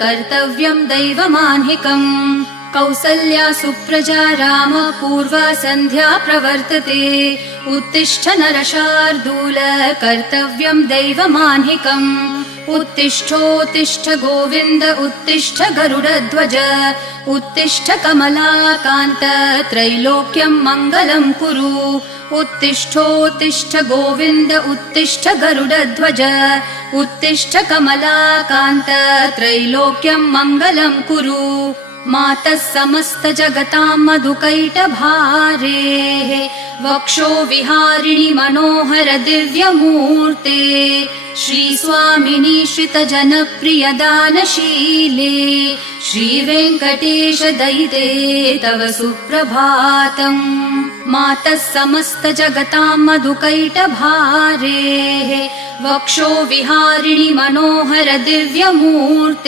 कर्तव्यं दैवमान्हिकम् कौसल्या सुप्रजा राम पूर्वा सन्ध्या प्रवर्तते उत्तिष्ठ नरशार्दूल कर्तव्यं दैवमान्हिकम् उत्तिष्ठोत्तिष्ठ गोविन्द उत्तिष्ठ गरुडध्वज उत्तिष्ठ कमलाकान्त त्रैलोक्यं मङ्गलं कुरु उत्तिष्ठोत्तिष्ठ गोविन्द उत्तिष्ठ गरुडध्वज उत्तिष्ठ कमलाकान्त त्रैलोक्यं मङ्गलं कुरु मातः समस्त जगतां मधुकैटभारेः वक्षो विहारिणि मनोहर दिव्यमूर्ते श्रीस्वामिनि श्रितजनप्रियदानशीले श्रीवेङ्कटेश दयिते तव सुप्रभातम् मातः समस्त जगतां मधुकैटभारेः वक्षो विहारिणि मनोहर दिव्यमूर्ते